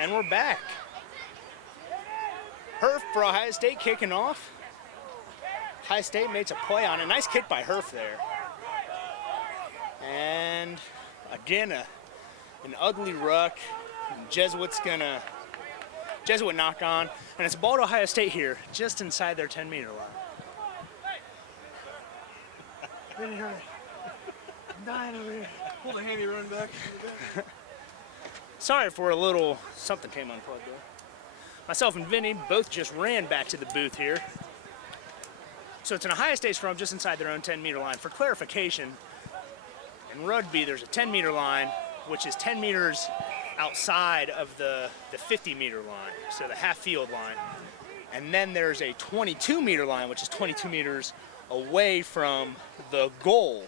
And we're back. Herf for Ohio State kicking off. Ohio State makes a play on it. Nice kick by Herf there. And again, an ugly ruck. Jesuit knock on. And it's a ball to Ohio State here, just inside their 10-meter line. Vinny, hurry. I'm dying over here. Pull the handy run back. Sorry for a little, something came unplugged there. Myself and Vinny both just ran back to the booth here. So it's an Ohio State scrum just inside their own 10-meter line. For clarification, in rugby there's a 10-meter line, which is 10 meters outside of the 50-meter line, so the half-field line. And then there's a 22-meter line, which is 22 meters away from the goal.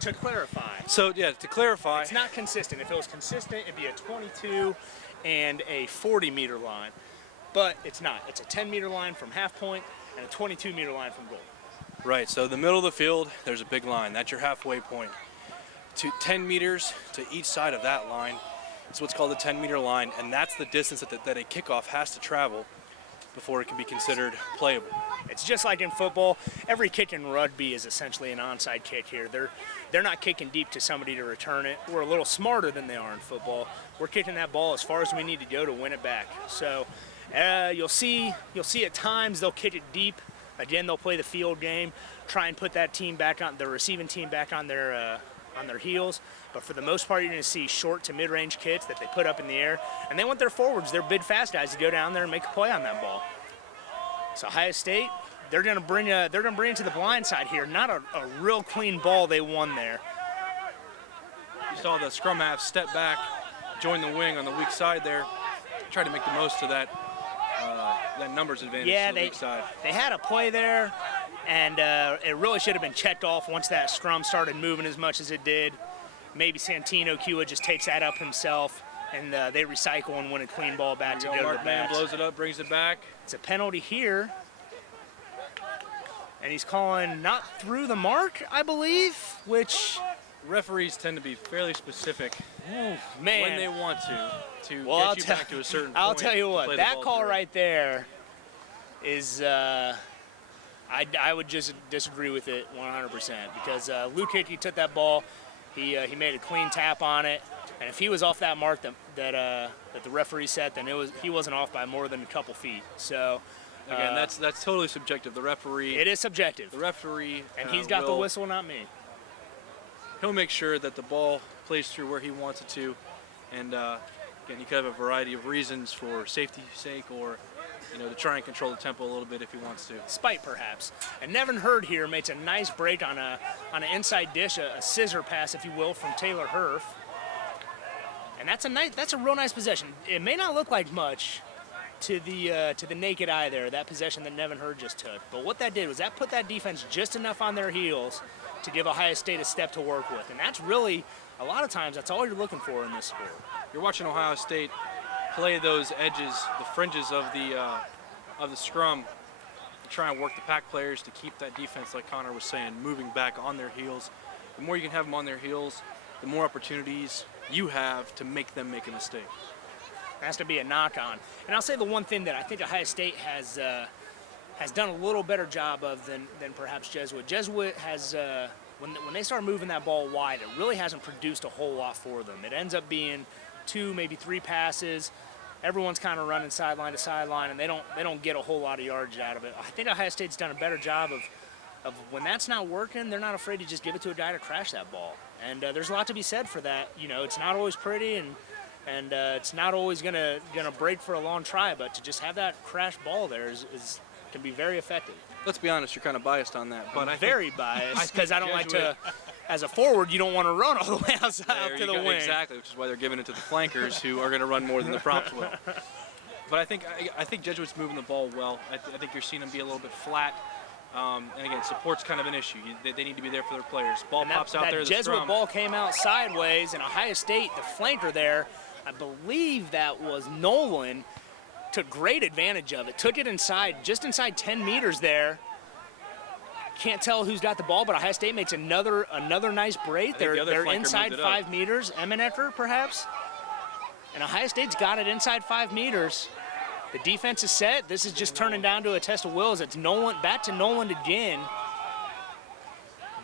To clarify. So, yeah, to clarify. It's not consistent. If it was consistent, it'd be a 22 and a 40-meter line. But it's not. It's a 10-meter line from half point and a 22-meter line from goal. Right, so the middle of the field, there's a big line. That's your halfway point. 10 meters to each side of that line is what's called the 10-meter line, and that's the distance that a kickoff has to travel before it can be considered playable. It's just like in football. Every kick in rugby is essentially an onside kick here. They're not kicking deep to somebody to return it. We're a little smarter than they are in football. We're kicking that ball as far as we need to go to win it back. So you'll see at times they'll kick it deep. Again, they'll play the field game, try and put that team back on, the receiving team back on their heels. But for the most part, you're going to see short to mid-range kicks that they put up in the air. And they want their forwards, their big fast guys, to go down there and make a play on that ball. So Ohio State, they're going to bring it to the blind side here. Not a real clean ball they won there. You saw the scrum half step back, join the wing on the weak side there, try to make the most of that numbers advantage to the weak side. They had a play there, and it really should have been checked off once that scrum started moving as much as it did. Maybe Santino Kua just takes that up himself, and they recycle and win a clean ball back to go to the Mark Man backs. blows it up, brings it back. It's a penalty here, and he's calling not through the mark, I believe, which... Referees tend to be fairly specific when they want to well, get you back to a certain point. I'll tell you what, that call right there is... I would just disagree with it 100% because Luke Hickey took that ball, he made a clean tap on it, and if he was off that mark that the referee set, then he wasn't off by more than a couple feet. So again, that's totally subjective. The referee. It is subjective. The referee. And he's got the whistle, not me. He'll make sure that the ball plays through where he wants it to, and again, he could have a variety of reasons for safety's sake or. To try and control the tempo a little bit if he wants to. Spite, perhaps. And Nevin Hurd here makes a nice break on an inside dish, a scissor pass, if you will, from Taylor Herf. And that's a real nice possession. It may not look like much to the naked eye there, that possession that Nevin Hurd just took. But what that did was that put that defense just enough on their heels to give Ohio State a step to work with. And that's really, a lot of times, that's all you're looking for in this sport. You're watching Ohio State play those edges, the fringes of the scrum, to try and work the pack players to keep that defense, like Connor was saying, moving back on their heels. The more you can have them on their heels, the more opportunities you have to make them make a mistake. It has to be a knock-on. And I'll say the one thing that I think Ohio State has done a little better job of than perhaps Jesuit. Jesuit has, when they start moving that ball wide, it really hasn't produced a whole lot for them. It ends up being 2, maybe 3 passes. Everyone's kind of running sideline to sideline, and they don't get a whole lot of yardage out of it. I think Ohio State's done a better job of when that's not working, they're not afraid to just give it to a guy to crash that ball. And there's a lot to be said for that. It's not always pretty, and it's not always gonna break for a long try, but to just have that crash ball there can be very effective. Let's be honest, you're kind of biased on that, but very biased because I don't like to. As a forward, you don't want to run all the way outside to the wing. Exactly, which is why they're giving it to the flankers, who are going to run more than the props will. But I think Jesuit's moving the ball well. I think you're seeing them be a little bit flat. And again, support's kind of an issue. They need to be there for their players. Ball pops out there. That Jesuit ball came out sideways, and Ohio State, the flanker there, I believe that was Nolan, took great advantage of it. Took it inside, just inside 10 meters there. Can't tell who's got the ball, but Ohio State makes another nice break. They're inside 5 meters. Emenecker, perhaps? And Ohio State's got it inside 5 meters. The defense is set. This is just turning down to a test of wills. It's Noland, back to Noland again.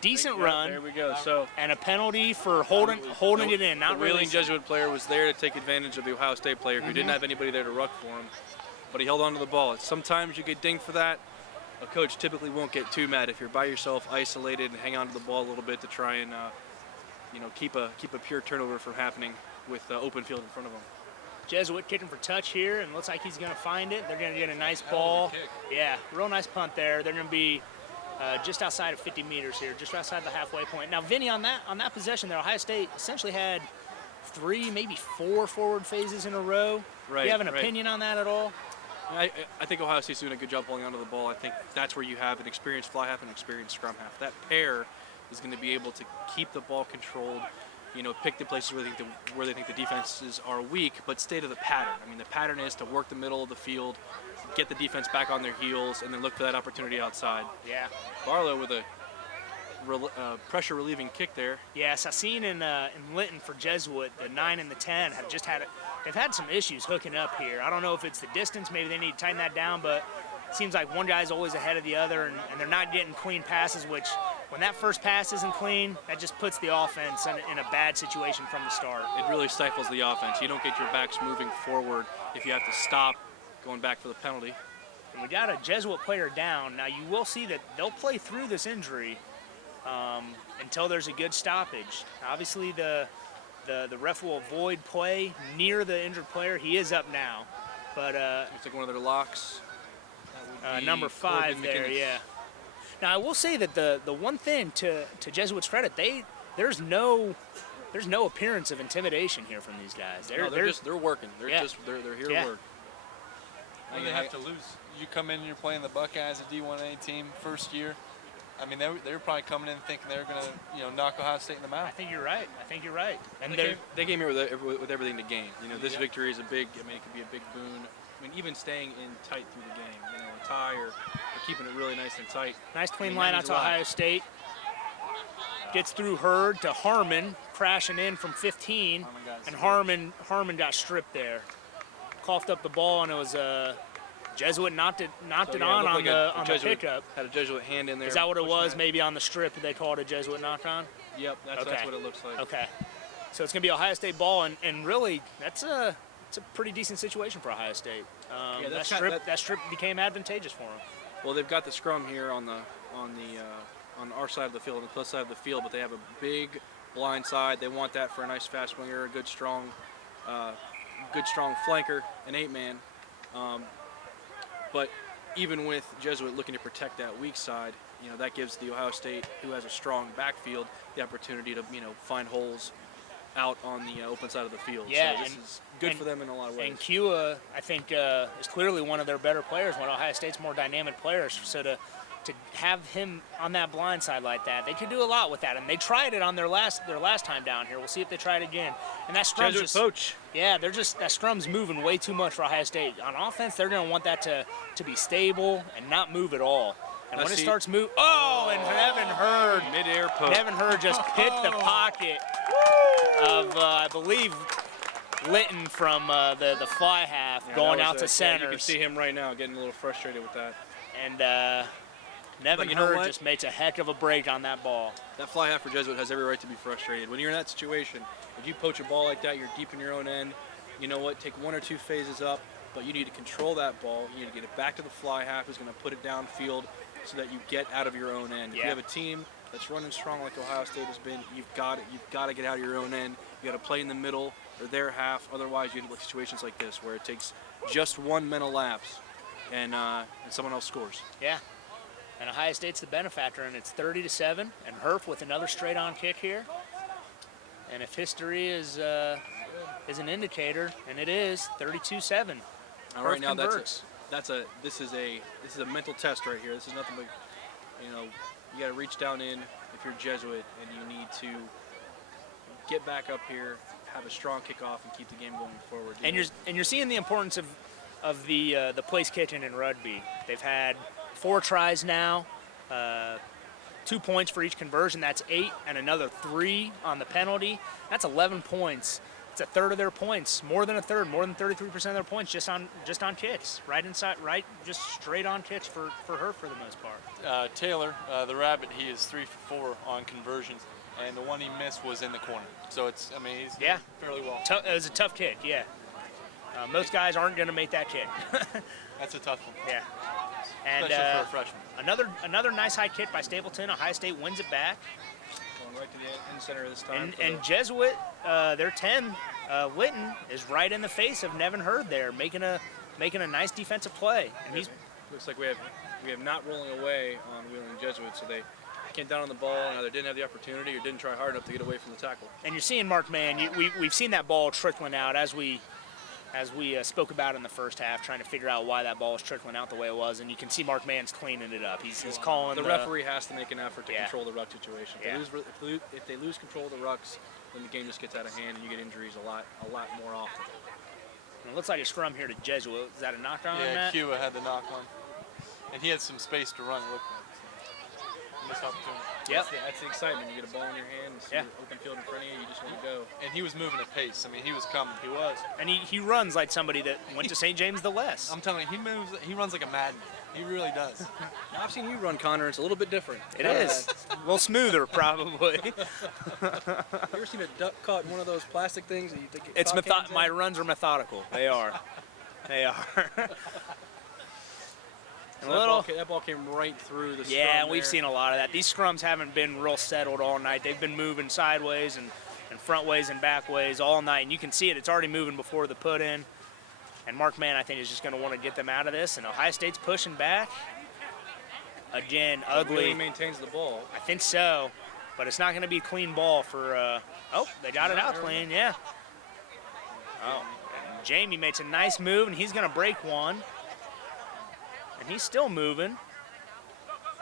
Decent run. There we go. So, and a penalty for holding it in. Not the Wheeling really. Jesuit player was there to take advantage of the Ohio State player who didn't have anybody there to ruck for him, but he held on to the ball. Sometimes you get dinged for that. A coach typically won't get too mad if you're by yourself, isolated, and hang on to the ball a little bit to try and keep a pure turnover from happening with open field in front of them. Jesuit kicking for touch here, and looks like he's going to find it. They're going to get a nice ball. Yeah, real nice punt there. They're going to be just outside of 50 meters here, just outside the halfway point. Now, Vinny, on that possession there, Ohio State essentially had 3, maybe 4 forward phases in a row. Right. Do you have an opinion on that at all? I think Ohio State's doing a good job holding onto the ball. I think that's where you have an experienced fly half and an experienced scrum half. That pair is going to be able to keep the ball controlled, pick the places where they think the defenses are weak, but stay to the pattern. I mean, the pattern is to work the middle of the field, get the defense back on their heels, and then look for that opportunity outside. Yeah. Barlow with a pressure relieving kick there. Yes, I seen in Linton for Jesuit, the 9 and the 10 have just had they've had some issues hooking up here. I don't know if it's the distance, maybe they need to tighten that down, but it seems like one guy's always ahead of the other, and they're not getting clean passes, which when that first pass isn't clean, that just puts the offense in a bad situation from the start. It really stifles the offense. You don't get your backs moving forward if you have to stop going back for the penalty. And we got a Jesuit player down. Now you will see that they'll play through this injury until there's a good stoppage. Obviously the ref will avoid play near the injured player. He is up now, but it's like one of their locks. Number 5 there, yeah. Now I will say that the one thing to Jesuit's credit, there's no appearance of intimidation here from these guys. They're working. They're here to work. Well, they have to lose. You come in and you're playing the Buckeyes, a D1A team, first year. I mean, they were probably coming in thinking they were going to, knock Ohio State in the mouth. I think you're right. And they came here with everything to gain. This victory is it could be a big boon. I mean, even staying in tight through the game, a tie or keeping it really nice and tight. Nice clean line out to Ohio State. Gets through Hurd to Harmon, crashing in from 15, and Harmon got stripped there. Coughed up the ball, and it was Jesuit knocked it on the pickup. Had a Jesuit hand in there. Is that what it was? Maybe on the strip they called it Jesuit knock on? Yep, that's what it looks like. Okay. So it's going to be Ohio State ball, and really, it's a pretty decent situation for Ohio State. That strip became advantageous for them. Well, they've got the scrum here on our side of the field, on the close side of the field, but they have a big blind side. They want that for a nice fast winger, a good strong flanker, an 8-man. But even with Jesuit looking to protect that weak side, that gives the Ohio State, who has a strong backfield, the opportunity to find holes out on the open side of the field. Yeah, so this is good for them in a lot of ways. And Kua, I think, is clearly one of their better players, one of Ohio State's more dynamic players. So to have him on that blind side like that, they could do a lot with that. And they tried it on their last time down here. We'll see if they try it again. And that scrum's Jesuit poach. Yeah, that scrum's moving way too much for Ohio State. On offense, they're going to want that to be stable and not move at all. And when it starts moving, and Nevin Hurd. Mid-air poke. Nevin Hurd just hit the pocket of, I believe, Linton from the fly half going out to center. You can see him right now getting a little frustrated with that. And Nevin Hurd just makes a heck of a break on that ball. That fly half for Jesuit has every right to be frustrated. When you're in that situation, if you poach a ball like that, you're deep in your own end. You know what? Take 1 or 2 phases up, but you need to control that ball. You need to get it back to the fly half who's going to put it downfield so that you get out of your own end. If you have a team that's running strong like Ohio State has been, you've got to get out of your own end. You got to play in the middle or their half. Otherwise, you end up with situations like this where it takes just one mental lapse and someone else scores. Yeah. And Ohio State's the benefactor, and it's 30-7. And Herf with another straight-on kick here. And if history is an indicator, and it is, 32-7. All right, now this is a mental test right here. This is nothing but, you got to reach down in if you're Jesuit, and you need to get back up here, have a strong kickoff, and keep the game going forward. And you're seeing the importance of the place kitchen in Rugby. They've had 4 tries now, 2 points for each conversion. That's 8, and another 3 on the penalty. That's 11 points it's a third of their points, more than a third, more than 33% of their points just on kicks, right inside, right, just straight on kicks for her for the most part. Taylor, the Rabbit, he is 3 for 4 on conversions, and the one he missed was in the corner. So it's, I mean, he's doing fairly well. It was a tough kick, yeah. Most guys aren't going to make that kick. That's a tough one. Yeah. And especially for a freshman. another nice high kick by Stapleton. Ohio State wins it back. Going right to the end center this time. And Jesuit, their 10, Litton, is right in the face of Nevin Hurd there, making a nice defensive play. And he's looks like we have not rolling away on Wheeling Jesuit, so they came down on the ball and either didn't have the opportunity or didn't try hard enough to get away from the tackle. And you're seeing Mark Mann. We've seen that ball trickling out as we spoke about in the first half, trying to figure out why that ball was trickling out the way it was, and you can see Mark Mann's cleaning it up. He's calling the referee has to make an effort to control the ruck situation. If they lose control of the rucks, then the game just gets out of hand and you get injuries a lot more often. And it looks like a scrum here to Jesuit. Is that a knock on? Yeah, Kua had the knock on, and he had some space to run. Look, missed opportunity. Yep. That's the excitement. You get a ball in your hand, and see the open field in front of you, you just want to go. And he was moving at pace. I mean, he was coming. He was. And he runs like somebody that went to St. James the Less. I'm telling you, he runs like a madman. He really does. I've seen you run, Connor. It's a little bit different. It is. A little smoother, probably. You ever seen a duck caught in one of those plastic things that you think it's my runs are methodical. They are. They are. So that ball came right through the scrum. Yeah, we've seen a lot of that. These scrums haven't been real settled all night. They've been moving sideways and front ways and back ways all night, and you can see it. It's already moving before the put in. And Mark Mann, I think, is just going to want to get them out of this. And Ohio State's pushing back. Again, ugly. Really maintains the ball. I think so, but it's not going to be a clean ball for. Oh, they got it out clean. Yeah. Oh, and Jamie makes a nice move, and he's going to break one. And he's still moving.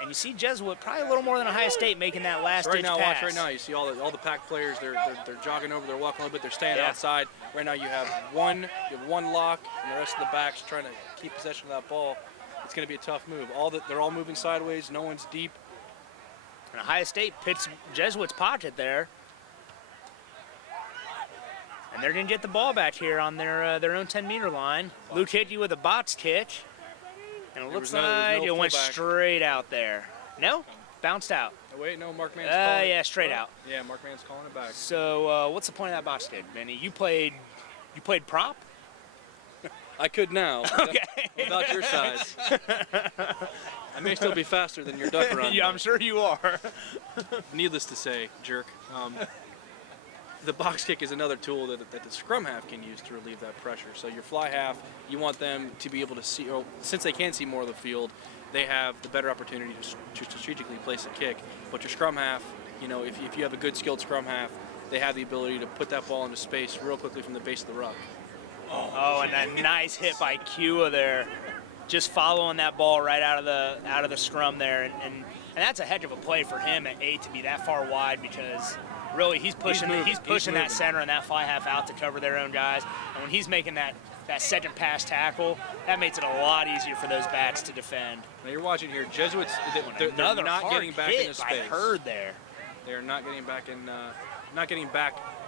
And you see Jesuit probably a little more than Ohio State making that last ditch pass. Watch right now. You see all the pack players. They're jogging over. They're walking a little bit. They're staying outside. Right now you have one lock, and the rest of the backs trying to keep possession of that ball. It's going to be a tough move. They're all moving sideways. No one's deep. And Ohio State pits Jesuit's pocket there. And they're going to get the ball back here on their own 10-meter line. Luke Hickey with a box kick. And it looks like it went straight out there. No? Bounced out. Oh, wait, no, Mark Mann's calling it. Yeah, straight out. Yeah, Mark Mann's calling it back. So what's the point of that box kick, Benny? You played prop? I could now. Okay. Without your size. I may still be faster than your duck run. Yeah, I'm sure you are. Needless to say, jerk. The box kick is another tool that the scrum half can use to relieve that pressure. So your fly half, you want them to be able to see, since they can see more of the field, they have the better opportunity to strategically place a kick. But your scrum half, if you have a good skilled scrum half, they have the ability to put that ball into space real quickly from the base of the ruck. Oh, and that nice hit by Kua there, just following that ball right out of the scrum there, and that's a heck of a play for him at 8 to be that far wide, because really he's pushing that center and that fly half out to cover their own guys, and when he's making that second pass tackle, that makes it a lot easier for those backs to defend. Now you're watching here, Jesuits, they're not getting back into space. I heard there. They're not getting back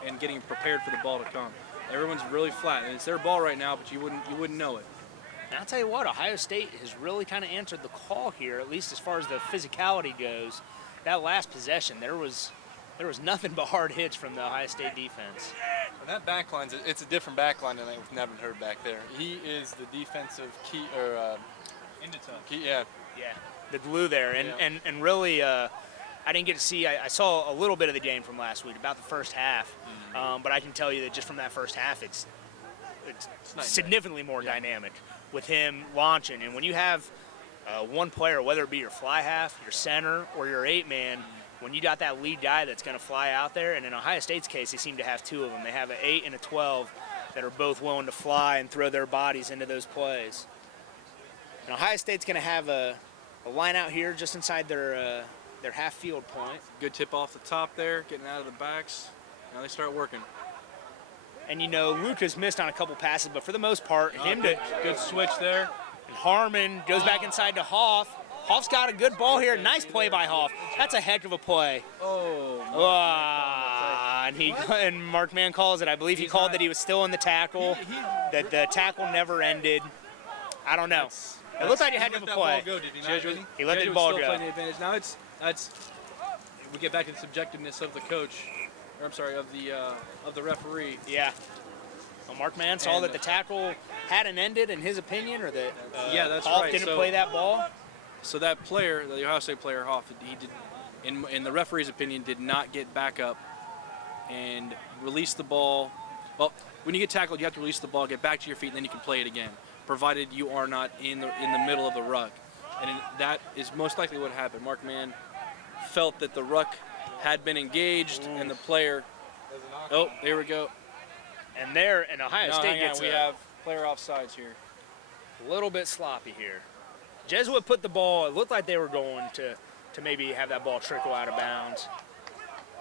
and getting prepared for the ball to come. Everyone's really flat, and it's their ball right now, but you wouldn't know it. And I'll tell you what, Ohio State has really kind of answered the call here, at least as far as the physicality goes. That last possession, there was nothing but hard hits from the Ohio State defense. And that back line, it's a different back line than with Nevin Hurd back there. He is the defensive key, or Yeah, the glue there, and really, I didn't get to see. I saw a little bit of the game from last week, about the first half, but I can tell you that just from that first half, it's significantly more dynamic with him launching. And when you have one player, whether it be your fly half, your center, or your 8-man, when you got that lead guy that's going to fly out there, and in Ohio State's case, they seem to have two of them. They have an 8 and a 12 that are both willing to fly and throw their bodies into those plays. And Ohio State's going to have a line out here just inside their half-field point. Good tip off the top there, getting out of the backs. Now they start working. And Luca's missed on a couple passes, but for the most part, good switch there. And Harmon goes back inside to Hoff. Hoff's got a good ball here. Nice play by Hoff. That's a heck of a play. and Mark Mann calls it. I believe he called that he was still in the tackle, that the tackle never ended. I don't know. It looks like he had to play. He let the ball go. The advantage. Now we get back to the subjectiveness of the coach, or I'm sorry, of the referee. Yeah. Well, Mark Mann saw that the tackle hadn't ended in his opinion, or that that's Hoff right. didn't play that ball. So that player, the Ohio State player Hoff, he did, in the referee's opinion, did not get back up and release the ball. Well, when you get tackled, you have to release the ball, get back to your feet, and then you can play it again, provided you are not in the middle of the ruck. And that is most likely what happened. Mark Mann felt that the ruck had been engaged, and the player. Oh, there we go. And there, and Ohio State gets we have player offsides here. A little bit sloppy here. Jesuit put the ball. It looked like they were going to maybe have that ball trickle out of bounds.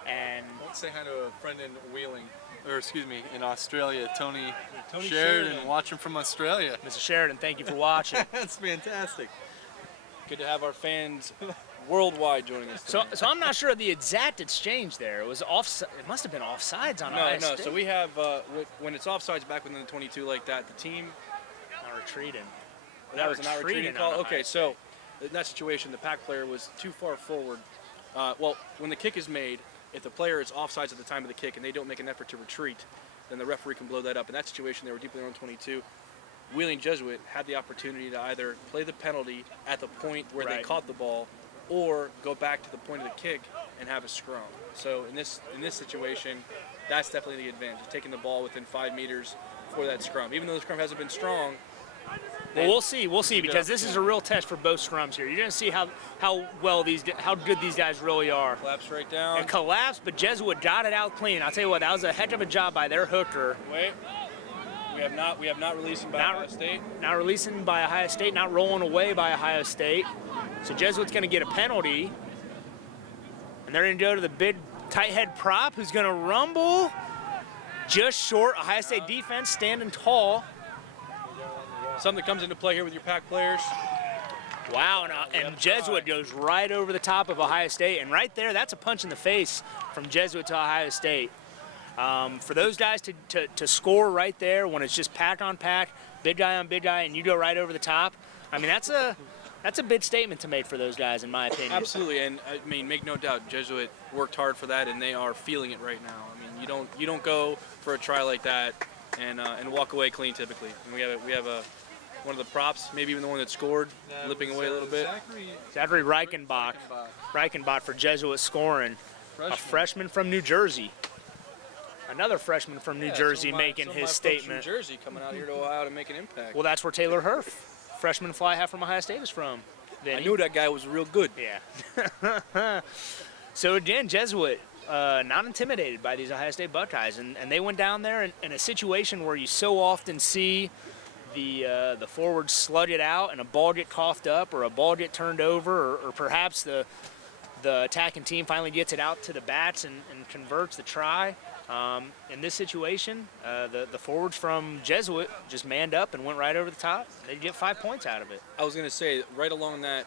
And let's say hi to a friend in Wheeling, or excuse me, in Australia, Tony Sheridan, watching from Australia. Mr. Sheridan, thank you for watching. That's fantastic. Good to have our fans worldwide joining us today. So I'm not sure of the exact exchange there. It was off. It must have been offsides on Ohio State. So we have when it's offsides back within the 22 like that, the team not retreating. That was not retreating call. Okay, so in that situation, the pack player was too far forward. Well, when the kick is made, if the player is offsides at the time of the kick and they don't make an effort to retreat, then the referee can blow that up. In that situation, they were deeply on 22. Wheeling Jesuit had the opportunity to either play the penalty at the point where they caught the ball, or go back to the point of the kick and have a scrum. So in this situation, that's definitely the advantage, taking the ball within 5 meters for that scrum. Even though the scrum hasn't been strong. Well, we'll see, because this is a real test for both scrums here. You're going to see how good these guys really are. Collapse right down. It collapsed, but Jesuit got it out clean. I'll tell you what, that was a heck of a job by their hooker. Wait. We have not releasing by Ohio State. Not releasing by Ohio State, not rolling away by Ohio State. So Jesuit's going to get a penalty. And they're going to go to the big tight head prop, who's going to rumble just short. Ohio State defense standing tall. Something that comes into play here with your pack players. Wow, and Jesuit goes right over the top of Ohio State. And right there, that's a punch in the face from Jesuit to Ohio State. For those guys to score right there when it's just pack on pack, big guy on big guy, and you go right over the top, I mean, that's a big statement to make for those guys, in my opinion. Absolutely, and I mean, make no doubt, Jesuit worked hard for that, and they are feeling it right now. I mean, you don't go for a try like that and walk away clean typically. And we have one of the props, maybe even the one that scored, lipping away a little bit. Zachary Reichenbach for Jesuit scoring, a freshman from New Jersey. Another freshman from New Jersey making his statement. New Jersey coming out here to Ohio to make an impact. Well, that's where Taylor Hurf, freshman fly half from Ohio State, is from. I knew that guy was real good. Yeah. So again, Jesuit not intimidated by these Ohio State Buckeyes, and they went down there in a situation where you so often see the forwards slug it out and a ball get coughed up or a ball get turned over, or perhaps the attacking team finally gets it out to the bats and converts the try. In this situation, the forwards from Jesuit just manned up and went right over the top. They'd get 5 points out of it. I was going to say, right along that,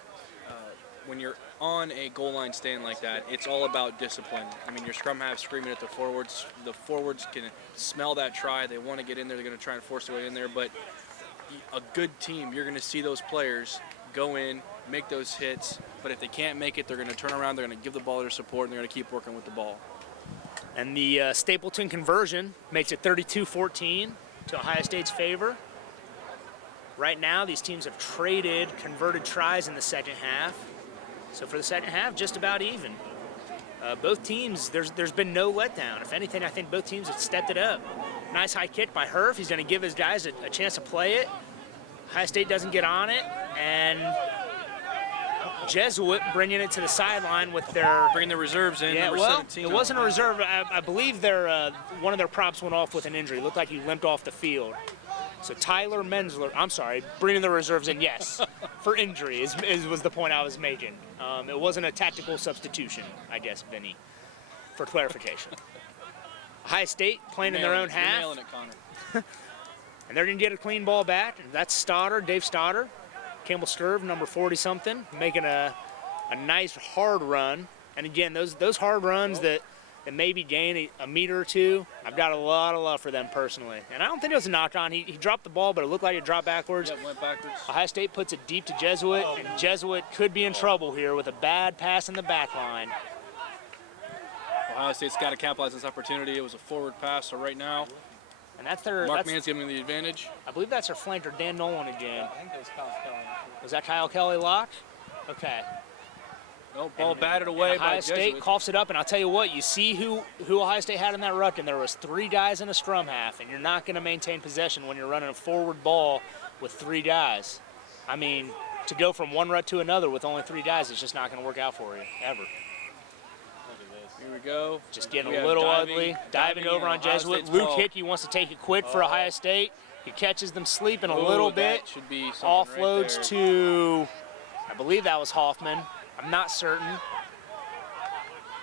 when you're on a goal line stand like that, it's all about discipline. I mean, your scrum half screaming at the forwards. The forwards can smell that try. They want to get in there. They're going to try and force their way in there. But a good team, you're going to see those players go in, make those hits. But if they can't make it, they're going to turn around. They're going to give the ball their support, and they're going to keep working with the ball. And the Stapleton conversion makes it 32-14 to Ohio State's favor. Right now, these teams have traded converted tries in the second half. So for the second half, just about even. Both teams, there's been no letdown. If anything, I think both teams have stepped it up. Nice high kick by Hurf. He's going to give his guys a chance to play it. Ohio State doesn't get on it, and Jesuit bringing it to the sideline with their... Bringing the reserves in, yeah, number well, 17. It wasn't a reserve. I believe one of their props went off with an injury. It looked like he limped off the field. So Tyler Menzler, I'm sorry, bringing the reserves in, yes, for injury was the point I was making. It wasn't a tactical substitution, I guess, Vinny, for clarification. Ohio State playing in their own half. You're nailing it, Connor. And they're going to get a clean ball back. And that's Stoddard, Dave Stoddard. Campbell Scurv, number 40-something, making a nice hard run. And again, those hard runs that and maybe gain a meter or two. I've got a lot of love for them personally. And I don't think it was a knock on. He dropped the ball, but it looked like it dropped backwards. Yeah, went backwards. Ohio State puts it deep to Jesuit, and Jesuit could be in trouble here with a bad pass in the back line. Ohio State's got to capitalize this opportunity. It was a forward pass, so right now, And that's their. Mark Mann's giving the advantage. I believe that's their flanker, Dan Nolan again. I think that was Kyle Kelly. Was that Kyle Kelly lock? Okay. No, ball batted away And by Ohio State Jesuit. coughs it up, and I'll tell you what, you see who Ohio State had in that ruck, and there was 3 guys in a scrum half, and you're not going to maintain possession when you're running a forward ball with 3 guys. I mean, to go from one rut to another with only 3 guys is just not going to work out for you, ever. Here we go. Just getting We a have little ugly. Diving in over on Ohio Jesuit. State's Luke fault. Hickey wants to take it quick for Ohio State. He catches them sleeping a Ooh, little that bit. should be something Offloads right to, I believe that was Hoffman. I'm not certain. And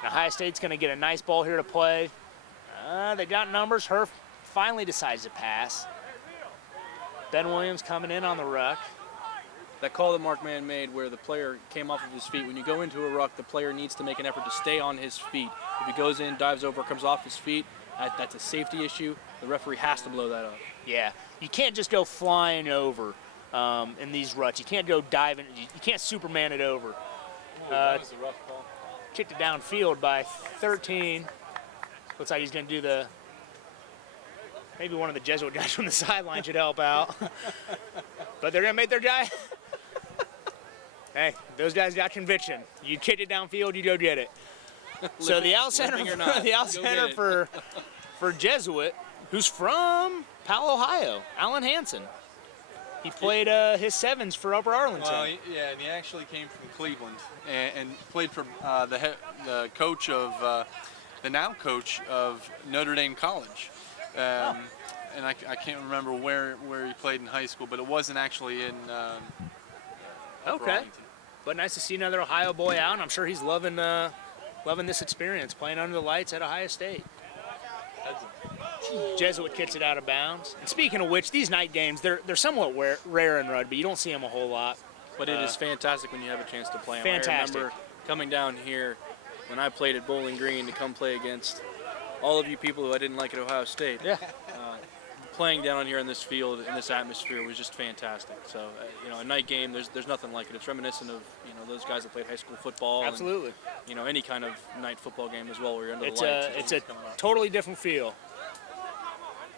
Ohio State's going to get a nice ball here to play. They got numbers. Herf finally decides to pass. Ben Williams coming in on the ruck. That call that Mark Mann made where the player came off of his feet. When you go into a ruck, the player needs to make an effort to stay on his feet. If he goes in, dives over, comes off his feet, that's a safety issue. The referee has to blow that up. Yeah, you can't just go flying over in these ruts. You can't go diving. You can't Superman it over. That was a rough call. Kicked it downfield by 13. Looks like he's going to do maybe one of the Jesuit guys from the sideline should help out. But they're going to make their guy. Hey, those guys got conviction. You kick it downfield, you go get it. So the out center, for Jesuit, who's from Powell, Ohio, Alan Hansen. He played his sevens for Upper Arlington. Well, yeah, and he actually came from Cleveland and played for the coach of the now coach of Notre Dame College. And I can't remember where he played in high school, but it wasn't actually in Upper Okay. Arlington. But nice to see another Ohio boy out, and I'm sure he's loving this experience, playing under the lights at Ohio State. Jesuit kicks it out of bounds. And speaking of which, these night games, they're somewhat rare in rugby. You don't see them a whole lot. But it is fantastic when you have a chance to play 'em. Fantastic. I remember coming down here when I played at Bowling Green to come play against all of you people who I didn't like at Ohio State. Yeah. Playing down here in this field, in this atmosphere, was just fantastic. So, a night game, there's nothing like it. It's reminiscent of, those guys that played high school football. Absolutely. And, any kind of night football game as well where you're under the lights. It's a totally different feel.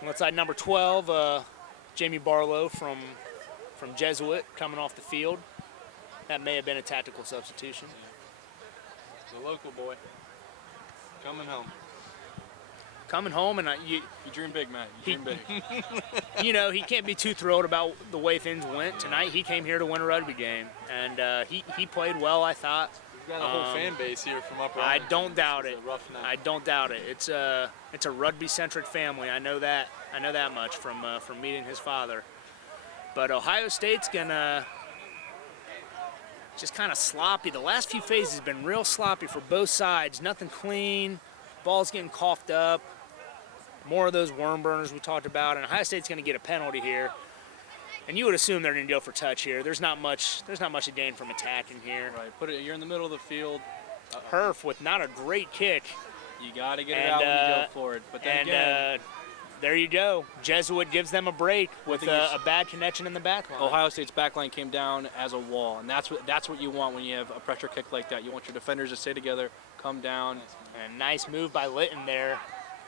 Looks like number 12, Jamie Barlow from Jesuit coming off the field. That may have been a tactical substitution. The local boy coming home. Coming home, and You dream big, Matt. You dream big. he can't be too thrilled about the way things went tonight. He came here to win a rugby game, and he played well, I thought. He's got a whole fan base here from Upper I Arlington. don't doubt This it. is a rough night. I don't doubt it. It's a rugby-centric family. I know that. I know that much from meeting his father. But Ohio State's gonna just kind of sloppy. The last few phases have been real sloppy for both sides. Nothing clean. Ball's getting coughed up. More of those worm burners we talked about. And Ohio State's going to get a penalty here. And you would assume they're going to go for touch here. There's not much to gain from attacking here. Right. You're in the middle of the field. Herf with not a great kick. You got to get it out when you go for it. But then again, there you go. Jesuit gives them a break with a bad connection in the back line. Ohio State's back line came down as a wall, and that's what you want when you have a pressure kick like that. You want your defenders to stay together, come down. And a nice move by Litton there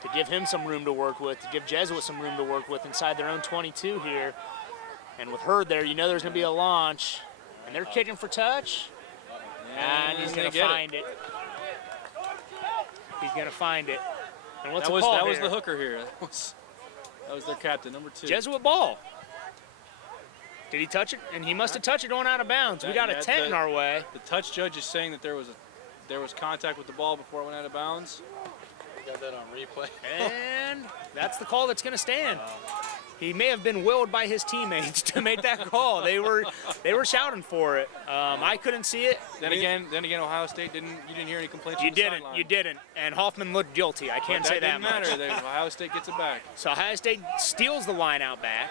to give him some room to work with, to give Jesuit some room to work with inside their own 22 here. And with Hurd there, there's going to be a launch. And they're kicking for touch. And he's going to find it. He's going to find it. And what's the call That was here? the hooker here. That was their captain, number 2. Jesuit ball. Did he touch it? And he must have touched it going out of bounds. We got a tent in our way. The touch judge is saying that there was contact with the ball before it went out of bounds. We got that on replay. And that's the call that's going to stand. He may have been willed by his teammates to make that call. They were shouting for it. I couldn't see it. Then again, Ohio State you didn't hear any complaints. You didn't. And Hoffman looked guilty. I can't say that much. Didn't matter. Ohio State gets it back. So Ohio State steals the line out back.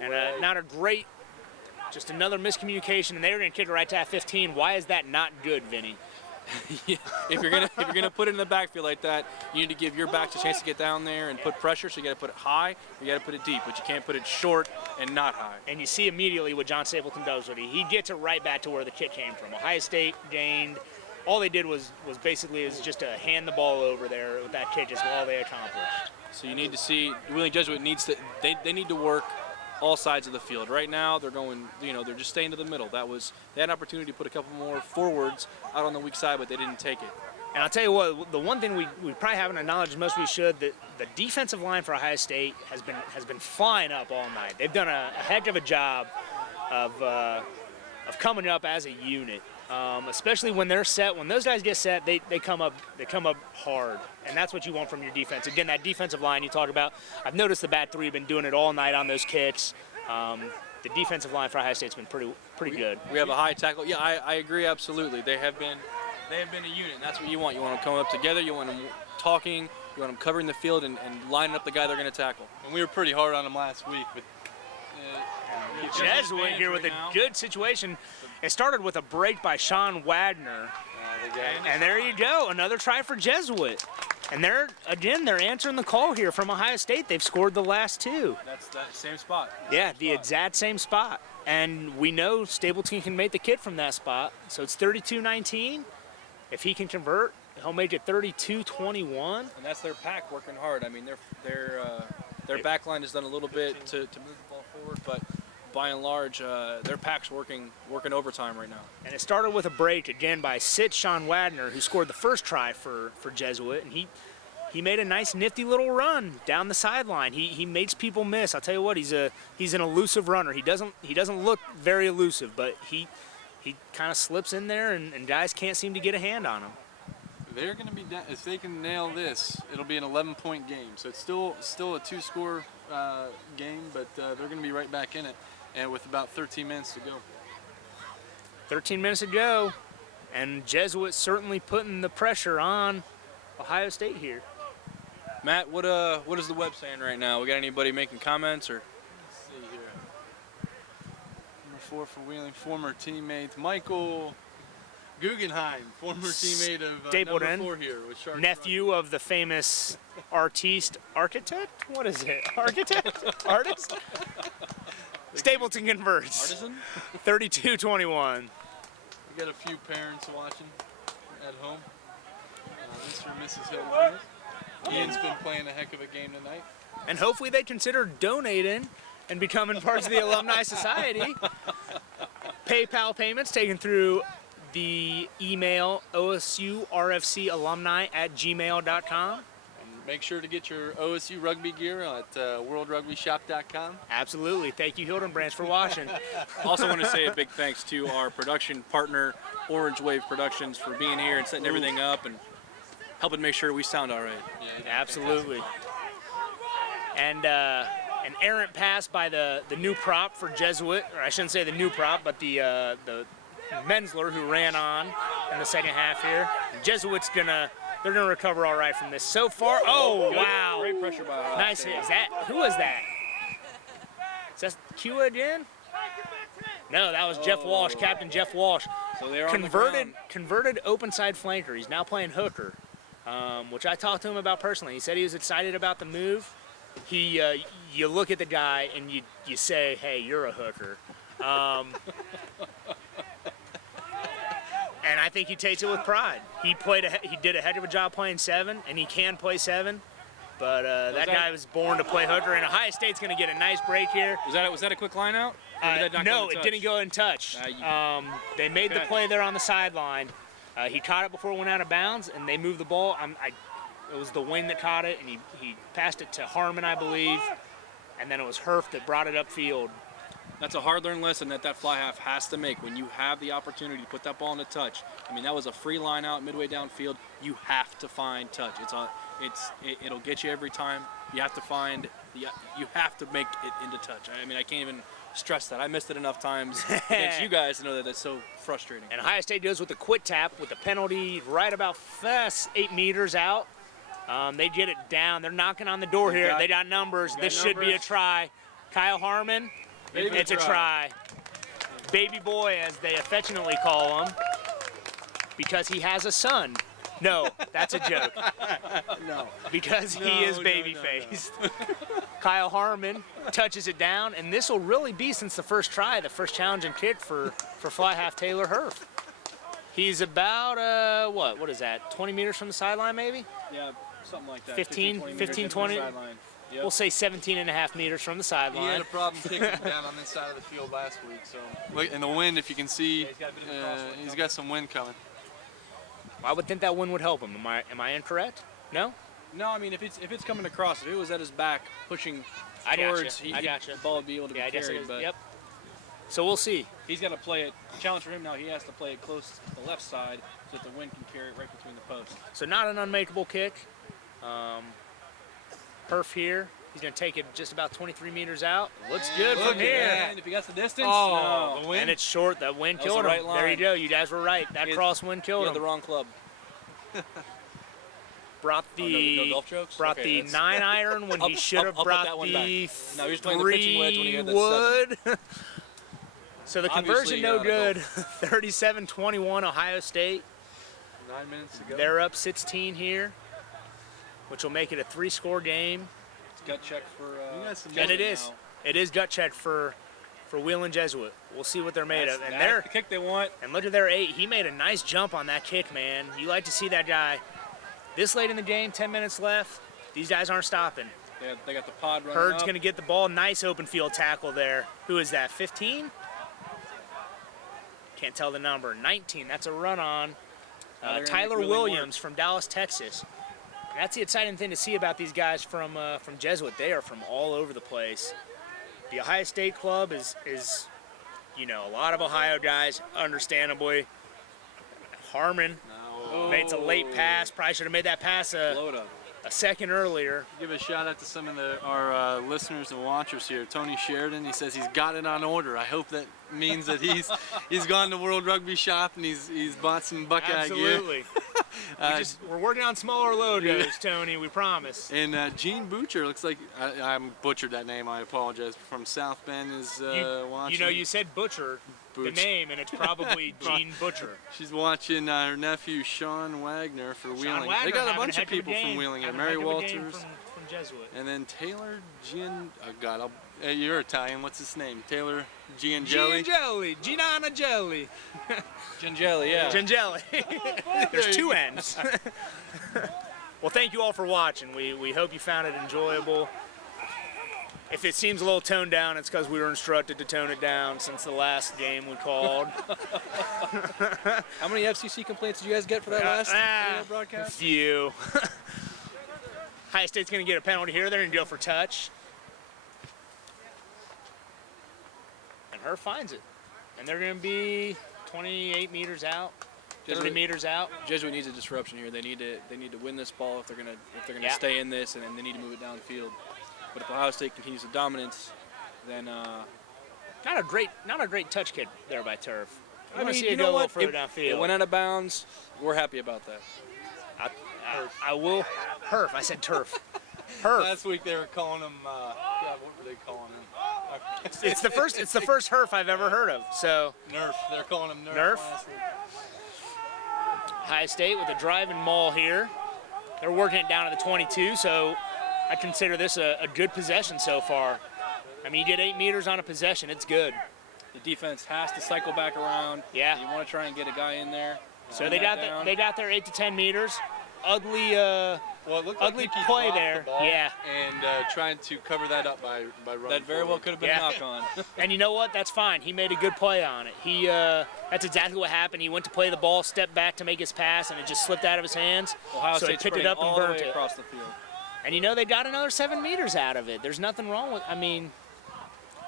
And not a great, just another miscommunication, and they were going to kick it right to that 15. Why is that not good, Vinny? Yeah, if you're gonna put it in the backfield like that, you need to give your backs a chance to get down there and put pressure. So you got to put it high, you got to put it deep, but you can't put it short and not high. And you see immediately what John Stapleton does with it. He gets it right back to where the kick came from. Ohio State gained. All they did was basically just to hand the ball over there with that kick is all they accomplished. So you need to see Wheeling Jesuit needs to they need to work all sides of the field. Right now they're going, they're just staying to the middle. They had an opportunity to put a couple more forwards out on the weak side, but they didn't take it. And I'll tell you what, the one thing we probably haven't acknowledged as much as we should, that the defensive line for Ohio State has been flying up all night. They've done a heck of a job of coming up as a unit. Especially when they're set, when those guys get set, they come up hard, and that's what you want from your defense. Again, that defensive line you talk about, I've noticed the back three have been doing it all night on those kicks. The defensive line for Ohio State's been pretty good. We have a high tackle. Yeah, I agree absolutely. They have been a unit, and that's what you want. You want them coming up together. You want them talking. You want them covering the field and lining up the guy they're going to tackle. And we were pretty hard on them last week, but Jesuit here with a good situation. It started with a break by Sean Wagner. And there you go, another try for Jesuit. And they're answering the call here from Ohio State. They've scored the last two. That's that same spot. Yeah, the exact same spot. And we know Stapleton can make the kick from that spot. So it's 32-19. If he can convert, he'll make it 32-21. And that's their pack working hard. I mean, their back line has done a little bit to move the ball forward, but by and large, their pack's working overtime right now. And it started with a break again by Sean Wagner, who scored the first try for Jesuit, and he made a nice nifty little run down the sideline. He makes people miss. I'll tell you what, he's an elusive runner. He doesn't look very elusive, but he kind of slips in there, and guys can't seem to get a hand on him. They're going to be down. If they can nail this, it'll be an 11-point game. So it's still a two-score game, but they're going to be right back in it. And with about 13 minutes to go. 13 minutes to go, and Jesuit certainly putting the pressure on Ohio State here. Matt, what is the web saying right now? We got anybody making comments or? Let's see here. Number 4 for Wheeling, former teammate Michael Guggenheim, former teammate of number 4 here with Sharks. Nephew of the famous artiste, architect? What is it? Architect? Artist? Stapleton converts. Artisan? 32-21. We got a few parents watching at home. Mr. and Mrs. Hilton. Ian's been playing a heck of a game tonight. And hopefully they consider donating and becoming parts of the Alumni Society. PayPal payments taken through the email osurfcalumni@gmail.com. Make sure to get your OSU rugby gear at worldrugbyshop.com. Absolutely. Thank you, Hilton Branch, for watching. Also want to say a big thanks to our production partner, Orange Wave Productions, for being here and setting everything up and helping make sure we sound all right. Yeah, absolutely. And an errant pass by the new prop for Jesuit, or I shouldn't say the new prop, but the Mensler who ran on in the second half here. Jesuit's they're gonna recover all right from this. So far, oh wow! Great pressure by Ohio nice State. hit. Who was that? Is that Kua again? No, that was Jeff Walsh, Captain Jeff Walsh. So they are converted open side flanker. He's now playing hooker, which I talked to him about personally. He said he was excited about the move. You look at the guy and you say, hey, you're a hooker. And I think he takes it with pride. He did a heck of a job playing 7, and he can play 7. But that guy was born to play hooker, and Ohio State's going to get a nice break here. Was that a quick line out? No, it didn't go in touch. They made the play there on the sideline. He caught it before it went out of bounds, and they moved the ball. It was the wing that caught it, and he passed it to Harmon, I believe, and then it was Herf that brought it upfield. That's a hard-learned lesson that fly half has to make. When you have the opportunity to put that ball in the touch, I mean, that was a free line out midway downfield. You have to find touch. It'll get you every time. You have to make it into touch. I mean, I can't even stress that. I missed it enough times against you guys to know that that's so frustrating. And Ohio State does with a quick tap with the penalty right about 8 meters out. They get it down. They're knocking on the door here. They got numbers. This should be a try. Kyle Harmon. It's a try. Baby boy, as they affectionately call him. because he has a son. No, that's a joke. No. Because he is baby-faced. Kyle Harmon touches it down, and this will really be, since the first try, the first challenging kick for fly half Taylor Herf. He's about, what is that, 20 meters from the sideline maybe? Yeah, something like that. 15, 20? Yep. We'll say 17 and a half meters from the He sideline. had a problem kicking it down on this side of the field last week. So, look, and the wind, if you can see, he's got some wind coming. I would think that one would help him. Am I incorrect? No? No, I mean if it's coming across, if it was at his back pushing I towards, gotcha. the ball would be able to be I guess it carried. is. But Yep. So we'll see. he's got to play it. Challenge for him now. He has to play it close to the left side so that the wind can carry it right between the posts. So not an unmakeable kick. Herf here. He's going to take it just about 23 meters out. Looks good Look from at here. that. And if he got the distance, Oh, no. the wind. And it's short. That wind That was killed the him. right There you line. go. You guys were right. That He- crosswind He killed had the him. wrong club. Brought Oh, the no golf jokes? brought Okay, the that's- 9-iron when he should have I'll put brought that one the back. No, he was playing the pitching wedge when he had that wood. So the Obviously, conversion no to good. 37-21 Ohio State. 9 minutes to go. They're up 16 here, which will make it a 3-score game. It's gut check for. You got some And it Jesuit is. now. It is gut check for Wheeling Jesuit. We'll see what they're made of. And That's the kick they want. and look at their 8. He made a nice jump on that kick, man. You like to see that guy. This late in the game, 10 minutes left. These guys aren't stopping. They got the pod running Hurd's up. going to get the ball. Nice open field tackle there. Who is that, 15? Can't tell the number. 19, that's a run on. Now they're gonna Tyler make Wheeling Williams from Dallas, Texas. And that's the exciting thing to see about these guys from Jesuit. They are from all over the place. The Ohio State club is a lot of Ohio guys, understandably. Harmon made a late pass. Probably should have made that pass Load up. a second earlier. Give a shout out to some of our listeners and watchers here. Tony Sheridan, he says he's got it on order. I hope that means that he's gone to World Rugby Shop and he's bought some Buckeye gear. Absolutely. We're working on smaller logos, Tony, we promise. And Gene Butcher, looks like I butchered that name. I apologize. From South Bend is watching. You said Butcher, the Butch. name, and it's probably Gene Butcher. She's watching her nephew Sean Wagner for Wheeling. Wagner They got a having bunch of heck a people from game. Wheeling. Having Mary a heck of a game Walters. from Jesuit. And then Taylor Gian. Oh God, you're Italian. What's his name? Taylor Giangelli. Giangelli, Gianna Jelly. Gingelli, yeah. Gingelli. There's 2 N's. Well, thank you all for watching. We hope you found it enjoyable. If it seems a little toned down, it's because we were instructed to tone it down since the last game we called. How many FCC complaints did you guys get for that last A broadcast? few. Ohio State's going to get a penalty here. They're going to go for touch. And Herf finds it. And they're going to be 28 meters out, 30 meters out. Jesuit needs a disruption here. They need to win this ball if they're gonna Yeah. stay in this, and they need to move it down the field. But if Ohio State continues the dominance, then Not a great touch kick there by Turf. I mean, see you it know go a little what? further It downfield. went out of bounds. We're happy about that. I will. Herf. I said Turf. Herf. Last week they were calling him. God, what were they calling him? It's the first Herf I've ever heard of. So Nerf. They're calling him Nerf. Nerf? last week. Ohio State with a driving maul here. They're working it down to the 22. So I consider this a good possession so far. I mean, you get 8 meters on a possession. It's good. The defense has to cycle back around. Yeah. You want to try and get a guy in there. So run they that got down. they got their 8 to 10 meters. Ugly. Well, it looked Ugly like he play dropped there. The ball Yeah. And trying to cover that up by running. That very well forward. could have been Yeah. a knock on. And you know what? That's fine. He made a good play on it. That's exactly what happened. He went to play the ball, stepped back to make his pass, and it just slipped out of his hands. Ohio so he State picked it spreading up and all the burnt way it. across the field. And they got another 7 meters out of it. There's nothing wrong with. I mean,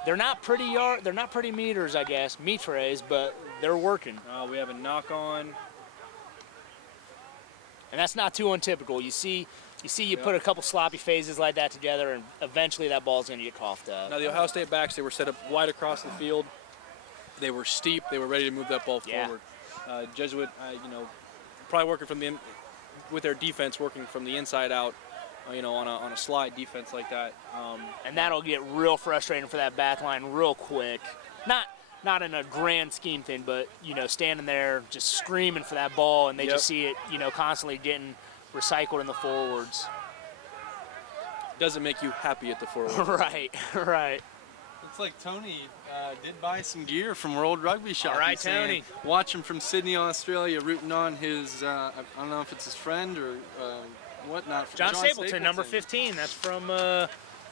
they're not pretty meters, I guess, metres, but they're working. We have a knock on. And that's not too untypical. You see, you put a couple sloppy phases like that together, and eventually that ball's going to get coughed up. Now the Ohio State backs, they were set up wide across the field. They were steep. They were ready to move that ball Yeah. forward. Jesuit, probably working from with their defense, working from the inside out. On a slide defense like that. And that'll get real frustrating for that back line real quick. not in a grand scheme thing, but, you know, standing there just screaming for that ball, and they just see it, you know, constantly getting recycled in the forwards. Doesn't make you happy at the forward. Right, right. Looks like Tony did buy some gear from World Rugby Shop. All right, Tony. Watch him from Sydney, Australia, rooting on his, I don't know if it's his friend or whatnot. John Stapleton, number 15. That's from,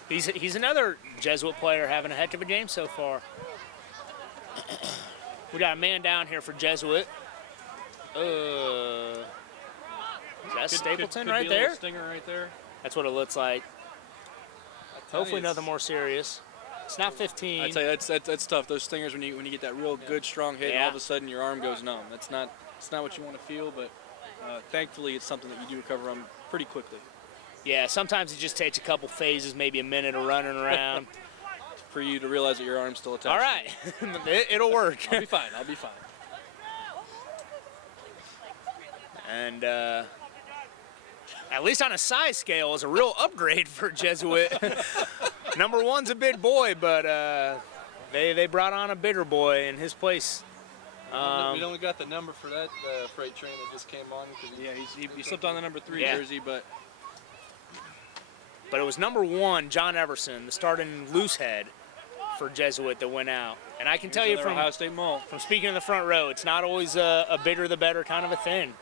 he's another Jesuit player having a heck of a game so far. We got a man down here for Jesuit. Is that Stapleton could right be a there? little stinger right there. That's what it looks like. Hopefully nothing more serious. It's not 15. I tell you, that's tough. Those stingers when you get that real good strong hit, and all of a sudden your arm goes numb. It's not what you want to feel, but thankfully it's something that you do recover on pretty quickly. Yeah, sometimes it just takes a couple phases, maybe a minute of running around. For you to realize that your arm's still attached. All right, it'll work. I'll be fine. I'll be fine. And at least on a size scale, is a real upgrade for Jesuit. Number 1's a big boy, but they brought on a bigger boy in his place. We only got the number for that freight train that just came on. Yeah, he slipped on the number 3 jersey, but it was number 1, John Everson, the starting loose head for Jesuit that went out. And I can tell you from Ohio State Mall, from speaking in the front row, it's not always a bigger the better kind of a thing.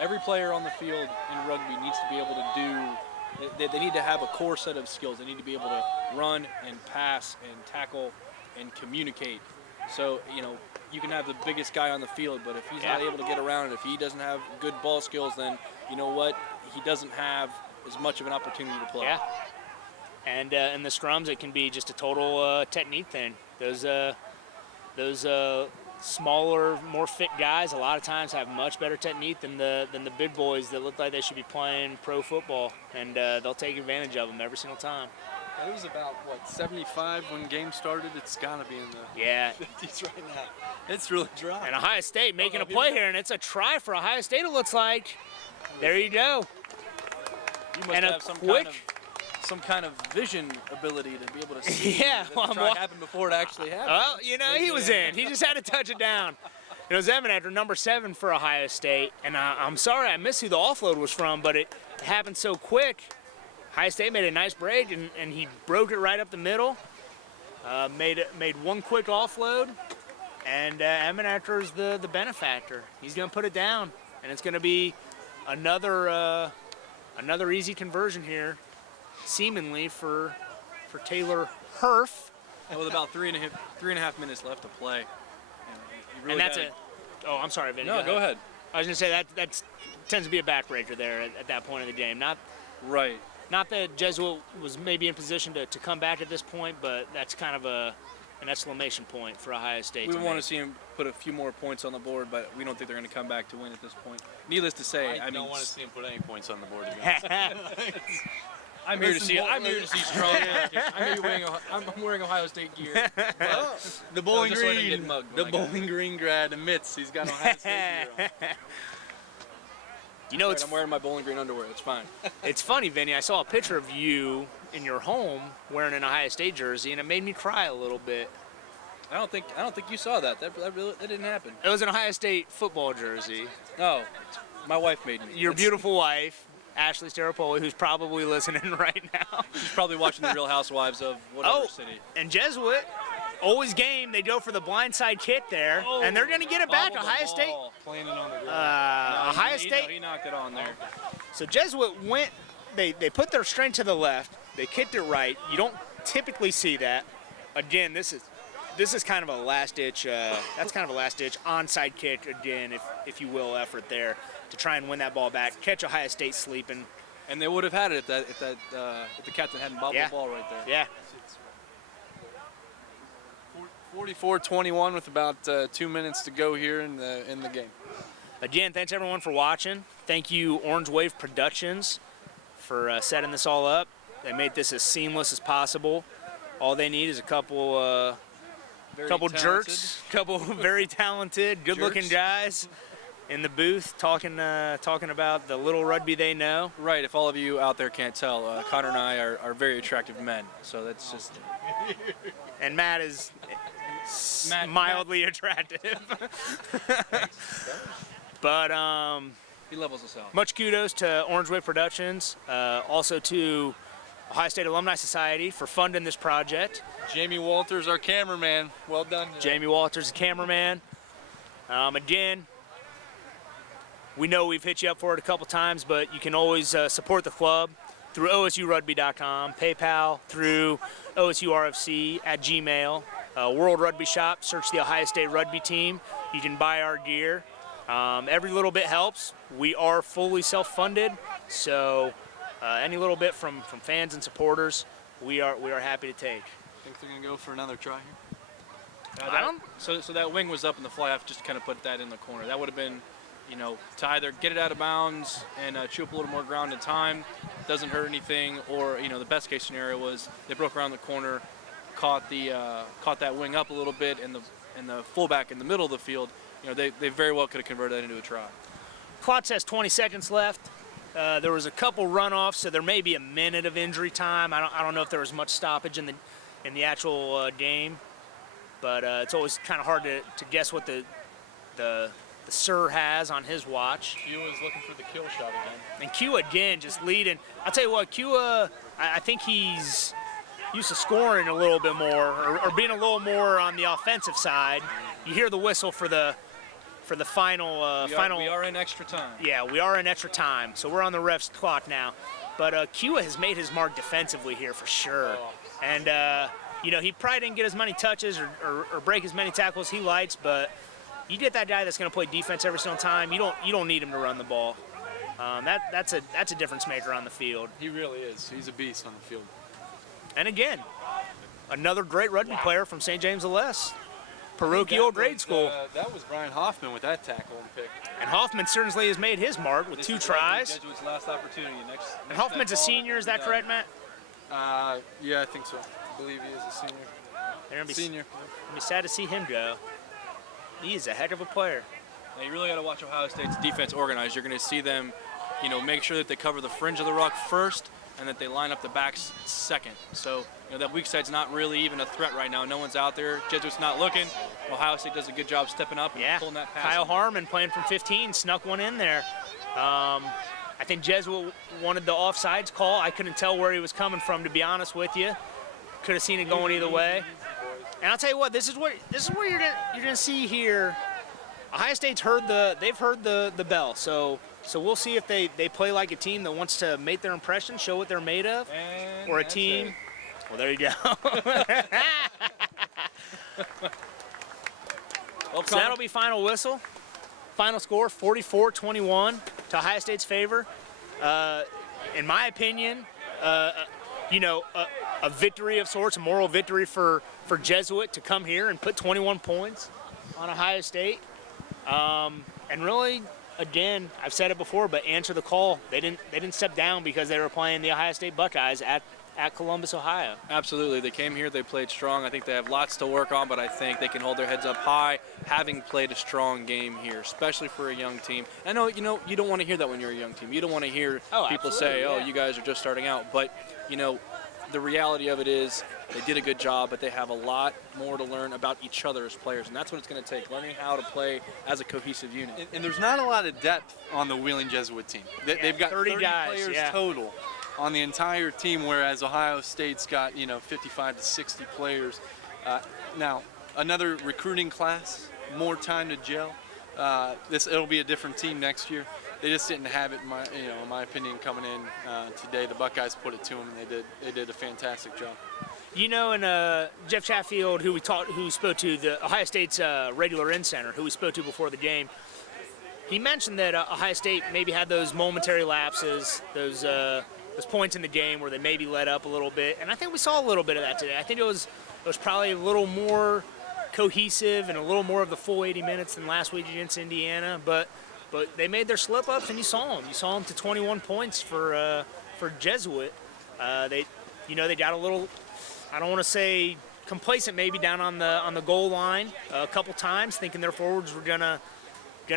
every player on the field in rugby needs to be able to do. They need to have a core set of skills. They need to be able to run and pass and tackle and communicate. So, you know, you can have the biggest guy on the field, but if he's not able to get around it, if he doesn't have good ball skills, then you know what? He doesn't have as much of an opportunity to play. Yeah. And in the scrums, it can be just a total technique thing. Those smaller, more fit guys a lot of times have much better technique than the big boys that look like they should be playing pro football, and they'll take advantage of them every single time. It was about, what, 75 when game started? It's got to be in the 50s right now. It's really dry. And Ohio State making a play here, and it's a try for Ohio State, it looks like. There you go. You must have some kind of vision ability to be able to see that try happened before it actually happened. Well, you know, he was in. He just had to touch it down. It was Evan number 7 for Ohio State, and I'm sorry I missed who the offload was from, but it happened so quick. Ohio State made a nice break, and he broke it right up the middle. Made one quick offload, and Evan is the benefactor. He's going to put it down, and it's going to be another easy conversion here, seemingly for Taylor Herf. And with about three and a half minutes left to play. And that's it. Oh, I'm sorry, Vinny. No, go ahead. I was going to say that tends to be a backbreaker there at that point of the game. Not that Jesuit was maybe in position to come back at this point, but that's kind of an exclamation point for Ohio State. We want to see him put a few more points on the board, but we don't think they're going to come back to win at this point. Needless to say, I don't want to see him put any points on the board. To be honest. I'm here to see strong. I'm wearing Ohio State gear. The Bowling Green grad admits he's got Ohio State gear on. You know, I'm wearing my Bowling Green underwear. It's fine. It's funny, Vinny. I saw a picture of you in your home wearing an Ohio State jersey, and it made me cry a little bit. I don't think you saw that. That didn't happen. It was an Ohio State football jersey. No, my wife made me. Your beautiful wife, Ashley Staropoli, who's probably listening right now. She's probably watching The Real Housewives of whatever city. And Jesuit, always game. They go for the blindside kick there, and they're going to get it back. Ohio State. Playing it on the Ohio State. He knocked it on there. So Jesuit went. They put their strength to the left. They kicked it right. You don't typically see that. Again, this is kind of a last-ditch. That's kind of a last-ditch onside kick again, if you will, effort there to try and win that ball back, catch Ohio State sleeping. And they would have had it if the captain hadn't bobbled the ball right there. Yeah. 44-21 with about 2 minutes to go here in the game. Again, thanks everyone for watching. Thank you, Orange Wave Productions, for setting this all up. They made this as seamless as possible. All they need is a couple jerks, couple very talented, good-looking guys in the booth talking about the little rugby they know. Right. If all of you out there can't tell, Connor and I are very attractive men. So that's just. And Matt is mildly attractive. But he levels us out. much kudos to Orange Wave Productions, also to Ohio State Alumni Society for funding this project. Jamie Walters, our cameraman. Well done. Jamie Walters, the cameraman. Again, we know we've hit you up for it a couple times, but you can always support the club through osurugby.com, PayPal, through osurfc at Gmail, World Rugby Shop, search the Ohio State Rugby team. You can buy our gear. Every little bit helps. We are fully self-funded, so any little bit from fans and supporters, we are happy to take. Think they're gonna go for another try here? I don't. So that wing was up in the fly half, just kind of put that in the corner. That would have been, you know, to either get it out of bounds and chew up a little more ground in time, doesn't hurt anything, or, you know, the best case scenario was they broke around the corner, caught that wing up a little bit, and the fullback in the middle of the field, you know, they very well could have converted that into a try. Clock says 20 seconds left. There was a couple runoffs, so there may be a minute of injury time. I don't know if there was much stoppage in the actual game, but it's always kind of hard to guess what the Sir has on his watch. Q is looking for the kill shot again. And Q again just leading. I'll tell you what, Q, I think he's used to scoring a little bit more, or being a little more on the offensive side. You hear the whistle for the final. We are in extra time. Yeah, we are in extra time, so we're on the ref's clock now. But Q has made his mark defensively here for sure. And, you know, he probably didn't get as many touches or break as many tackles he likes, but you get that guy that's going to play defense every single time. You don't need him to run the ball. That's a difference maker on the field. He really is. He's a beast on the field. And again, another great rugby player from St. James of Less, parochial grade school. That was Brian Hoffman with that tackle and pick. And Hoffman certainly has made his mark with 2 tries. Jesuit's last opportunity. And Hoffman's a senior, is that correct, Matt? Yeah, I think so. I believe he is a senior. They're gonna be, Senior. It'll be sad to see him go. He is a heck of a player. Now you really got to watch Ohio State's defense organized. You're going to see them, you know, make sure that they cover the fringe of the ruck first, and that they line up the backs second. So, you know, that weak side's not really even a threat right now. No one's out there. Jesuit's not looking. Ohio State does a good job stepping up and pulling that pass. Kyle Harmon playing from 15 snuck one in there. I think Jesuit wanted the offsides call. I couldn't tell where he was coming from, to be honest with you. Could have seen it going either way. And I'll tell you what, this is where you're gonna see here. Ohio State's heard the bell. So we'll see if they play like a team that wants to make their impression, show what they're made of, And or a team. Well, there you go. So that'll be final whistle. Final score, 44-21 to Ohio State's favor. In my opinion, you know, a victory of sorts, a moral victory for Jesuit to come here and put 21 points on Ohio State. And really, again, I've said it before, but answer the call. They didn't step down because they were playing the Ohio State Buckeyes at Columbus, Ohio. Absolutely. They came here, they played strong. I think they have lots to work on, but I think they can hold their heads up high, having played a strong game here, especially for a young team. I know, you know, you don't want to hear that when you're a young team. You don't want to hear people say, oh, you guys are just starting out. But, you know, the reality of it is they did a good job, but they have a lot more to learn about each other as players, and that's what it's going to take, learning how to play as a cohesive unit. And there's not a lot of depth on the Wheeling Jesuit team. They've got 30 guys, players total on the entire team, whereas Ohio State's got, you know, 55 to 60 players. Now, another recruiting class, more time to gel. It'll be a different team next year. They just didn't have it, in my opinion, coming in today. The Buckeyes put it to them, and they did a fantastic job. You know, and Jeff Chatfield, who spoke to the Ohio State's regular in center, who we spoke to before the game, he mentioned that Ohio State maybe had those momentary lapses, those points in the game where they maybe let up a little bit, and I think we saw a little bit of that today. I think it was probably a little more cohesive and a little more of the full 80 minutes than last week against Indiana, but they made their slip-ups, and you saw them. You saw them to 21 points for Jesuit. They got a little, I don't want to say complacent, maybe down on the goal line a couple times, thinking their forwards were gonna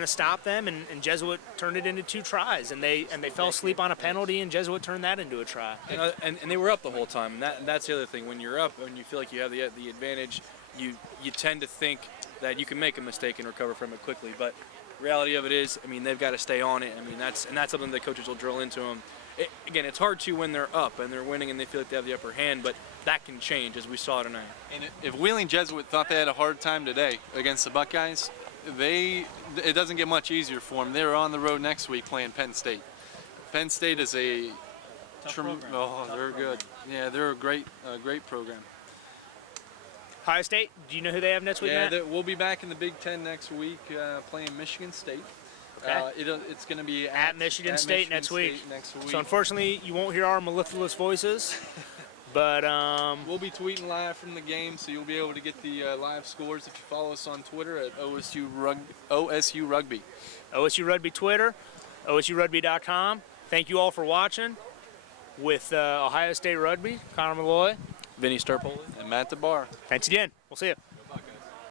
stop them, and Jesuit turned it into 2 tries, and they fell asleep on a penalty, and Jesuit turned that into a try. And they were up the whole time, and that's the other thing. When you're up, when you feel like you have the advantage, you tend to think that you can make a mistake and recover from it quickly. But the reality of it is, I mean, they've got to stay on it. I mean, that's something that coaches will drill into them. Again, it's hard to when they're up and they're winning and they feel like they have the upper hand, but that can change, as we saw tonight. And if Wheeling Jesuit thought they had a hard time today against the Buckeyes, it doesn't get much easier for them. They're on the road next week playing Penn State. Penn State is a they're good. Yeah, they're a great program. Ohio State, do you know who they have next week? Yeah, we'll be back in the Big Ten next week playing Michigan State. Okay. It's going to be at Michigan State next week. So unfortunately, you won't hear our mellifluous voices, but we'll be tweeting live from the game, so you'll be able to get the live scores if you follow us on Twitter at OSU Rugby. OSU Rugby Twitter, OSURugby.com. Thank you all for watching. With Ohio State Rugby, Connor Malloy, Vinny Sturpoli, and Matt DeBar. Thanks again. We'll see you.